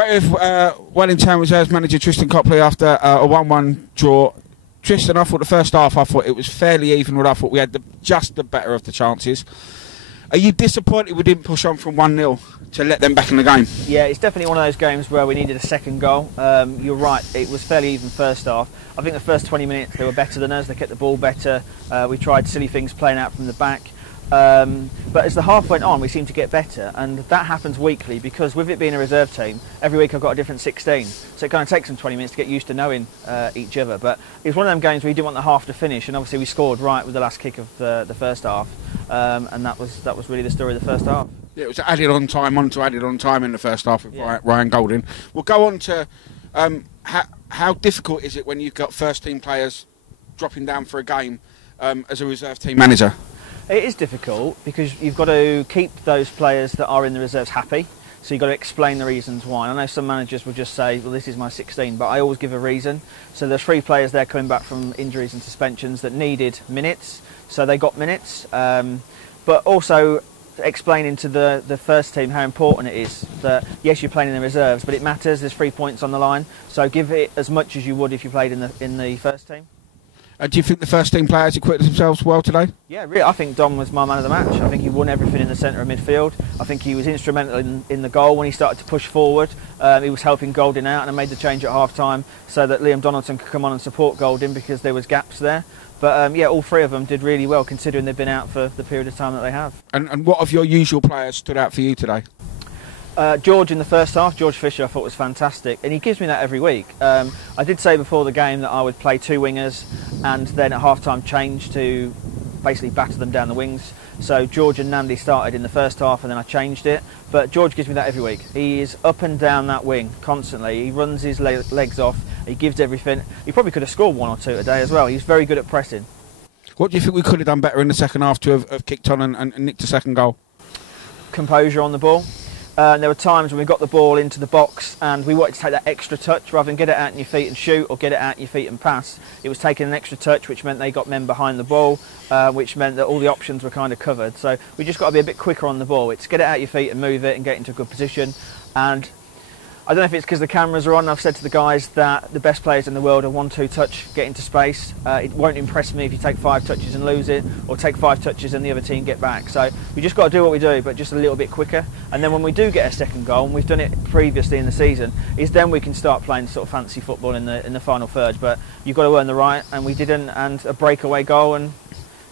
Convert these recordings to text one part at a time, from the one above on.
But Wellington Reserves manager Tristan Cropley after a 1-1 draw. Tristan, I thought the first half, I thought it was fairly even. I thought we had just the better of the chances. Are you disappointed we didn't push on from 1-0 to let them back in the game? Yeah, it's definitely one of those games where we needed a second goal. You're right, it was fairly even first half. I think the first 20 minutes they were better than us, they kept the ball better. We tried silly things playing out from the back. But as the half went on, we seemed to get better, and that happens weekly because with it being a reserve team, every week I've got a different 16. So it kind of takes them 20 minutes to get used to knowing each other. But it was one of them games where you didn't want the half to finish, and obviously we scored right with the last kick of the first half, and that was really the story of the first half. Yeah, it was added on time in the first half with Ryan Golding. We'll go on to how difficult is it when you've got first team players dropping down for a game as a reserve team manager? It is difficult because you've got to keep those players that are in the reserves happy. So you've got to explain the reasons why. I know some managers will just say, well, this is my 16, but I always give a reason. So there's 3 players there coming back from injuries and suspensions that needed minutes, so they got minutes. But also explaining to the first team how important it is that, yes, you're playing in the reserves, but it matters. There's 3 points on the line, so give it as much as you would if you played in the first team. Do you think the first team players equipped themselves well today? Yeah, really. I think Dom was my man of the match. I think he won everything in the centre of midfield. I think he was instrumental in the goal when he started to push forward. He was helping Golding out, and I made the change at half time so that Liam Donaldson could come on and support Golding because there was gaps there. But yeah, all 3 of them did really well considering they've been out for the period of time that they have. And what of your usual players stood out for you today? George in the first half, George Fisher, I thought was fantastic, and he gives me that every week. I did say before the game that I would play 2 wingers and then at half-time change to basically batter them down the wings. So George and Nandi started in the first half and then I changed it, but George gives me that every week. He is up and down that wing constantly. He runs his legs off, he gives everything. He probably could have scored 1 or 2 today as well. He's very good at pressing. What do you think we could have done better in the second half to have kicked on and nicked a second goal? Composure on the ball. There were times when we got the ball into the box and we wanted to take that extra touch rather than get it out in your feet and shoot or get it out in your feet and pass. It was taking an extra touch, which meant they got men behind the ball, which meant that all the options were kind of covered. So we just got to be a bit quicker on the ball. It's get it out your feet and move it and get into a good position. And I don't know if it's because the cameras are on. I've said to the guys that the best players in the world are 1-2 touch, get into space. It won't impress me if you take 5 touches and lose it, or take 5 touches and the other team get back. So we just got to do what we do, but just a little bit quicker. And then when we do get a second goal, and we've done it previously in the season, is then we can start playing sort of fancy football in the final third. But you've got to earn the right, and we didn't. And a breakaway goal, and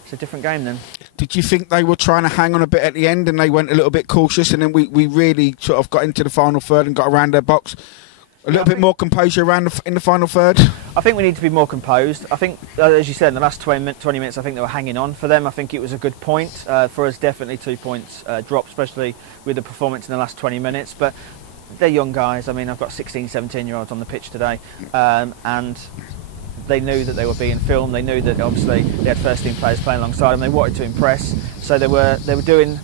it's a different game then. Did you think they were trying to hang on a bit at the end and they went a little bit cautious, and then we really sort of got into the final third and got around their box? A little bit more composure in the final third? I think we need to be more composed. I think, as you said, in the last 20 minutes, I think they were hanging on. For them, I think it was a good point. For us, definitely 2 points dropped, especially with the performance in the last 20 minutes. But they're young guys. I mean, I've got 16, 17-year-olds on the pitch today, and they knew that they were being filmed. They knew that obviously they had first-team players playing alongside them. They wanted to impress, so they were doing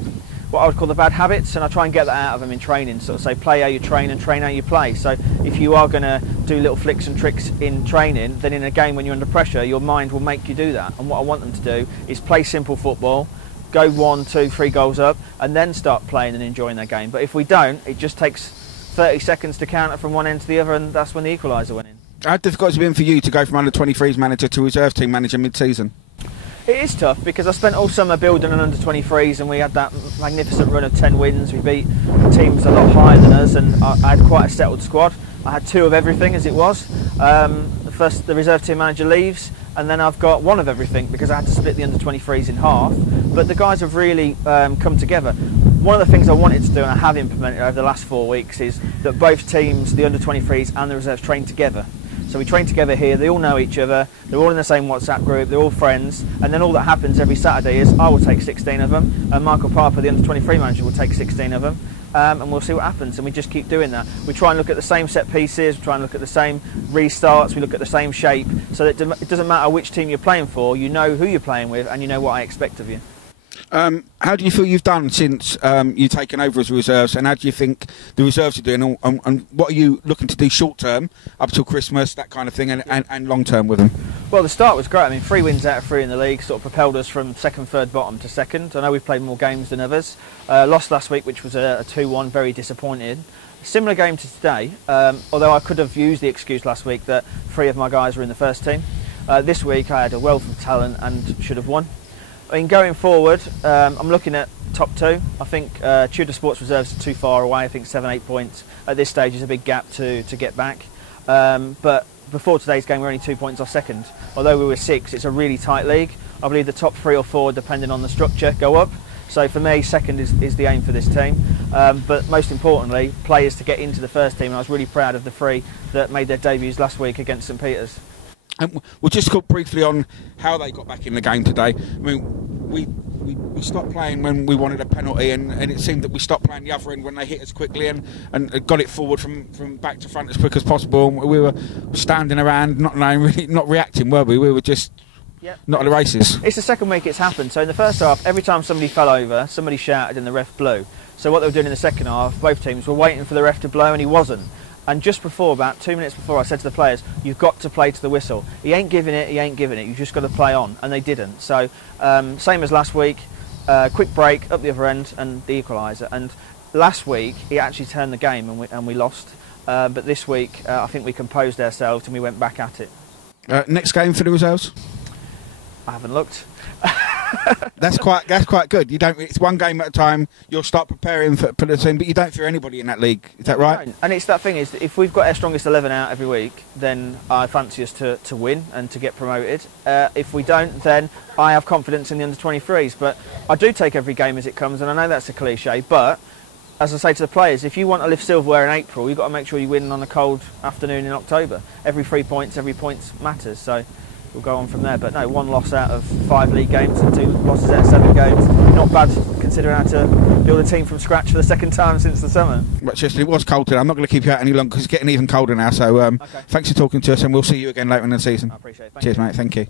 what I would call the bad habits, and I try and get that out of them in training. Sort of say, play how you train and train how you play. So if you are going to do little flicks and tricks in training, then in a game when you're under pressure, your mind will make you do that. And what I want them to do is play simple football, go 1, 2, 3 goals up, and then start playing and enjoying their game. But if we don't, it just takes 30 seconds to counter from one end to the other, and that's when the equaliser went in. How difficult has it been for you to go from under-23s manager to reserve team manager mid-season? It is tough because I spent all summer building an under-23s, and we had that magnificent run of 10 wins. We beat teams a lot higher than us, and I had quite a settled squad. I had 2 of everything as it was. The reserve team manager leaves, and then I've got 1 of everything because I had to split the under-23s in half. But the guys have really come together. One of the things I wanted to do, and I have implemented over the last 4 weeks, is that both teams, the under-23s and the reserves, train together. So we train together here, they all know each other, they're all in the same WhatsApp group, they're all friends, and then all that happens every Saturday is I will take 16 of them, and Michael Parper, the under-23 manager, will take 16 of them, and we'll see what happens, and we just keep doing that. We try and look at the same set pieces, we try and look at the same restarts, we look at the same shape, so that it doesn't matter which team you're playing for, you know who you're playing with, and you know what I expect of you. How do you feel you've done since you've taken over as reserves, and how do you think the reserves are doing, and what are you looking to do short term up till Christmas, that kind of thing, and long term with them? Well, the start was great. I mean, 3 wins out of 3 in the league sort of propelled us from second, third, bottom to second. I know we've played more games than others. Lost last week, which was a 2-1, very disappointed. Similar game to today, although I could have used the excuse last week that 3 of my guys were in the first team. This week I had a wealth of talent and should have won. I mean, going forward, I'm looking at top 2. I think Tudor Sports Reserves are too far away. I think 7-8 points at this stage is a big gap to get back. But before today's game, we're only 2 points off second. Although we were 6, it's a really tight league. I believe the top 3 or 4, depending on the structure, go up. So for me, second is the aim for this team. But most importantly, players to get into the first team. And I was really proud of the 3 that made their debuts last week against St Peters. And we'll just talk briefly on how they got back in the game today. I mean, we stopped playing when we wanted a penalty, and it seemed that we stopped playing the other end when they hit us quickly and got it forward from back to front as quick as possible. And we were standing around, not knowing, really, not reacting, were we? We were just not at the races. It's the second week it's happened. So in the first half, every time somebody fell over, somebody shouted and the ref blew. So what they were doing in the second half, both teams were waiting for the ref to blow, and he wasn't. And just before, about 2 minutes before, I said to the players, you've got to play to the whistle. He ain't giving it, you've just got to play on. And they didn't. So, same as last week, quick break, up the other end, and the equaliser. And last week, he actually turned the game and we lost. But this week, I think we composed ourselves and we went back at it. Next game for the reserves? I haven't looked. That's quite good. You don't. It's one game at a time. You'll start preparing for the team, but you don't fear anybody in that league. Is that right? And it's that thing is, if we've got our strongest 11 out every week, then I fancy us to win and to get promoted. If we don't, then I have confidence in the under-23s. But I do take every game as it comes, and I know that's a cliche. But as I say to the players, if you want to lift silverware in April, you've got to make sure you win on a cold afternoon in October. Every 3 points, every point matters. So we'll go on from there. But no, 1 loss out of 5 league games and 2 losses out of 7 games. Not bad considering how to build a team from scratch for the second time since the summer. But Tristan, it was cold today. I'm not going to keep you out any longer because it's getting even colder now. So Okay. Thanks for talking to us, and we'll see you again later in the season. I appreciate it. Cheers, mate. Thank you.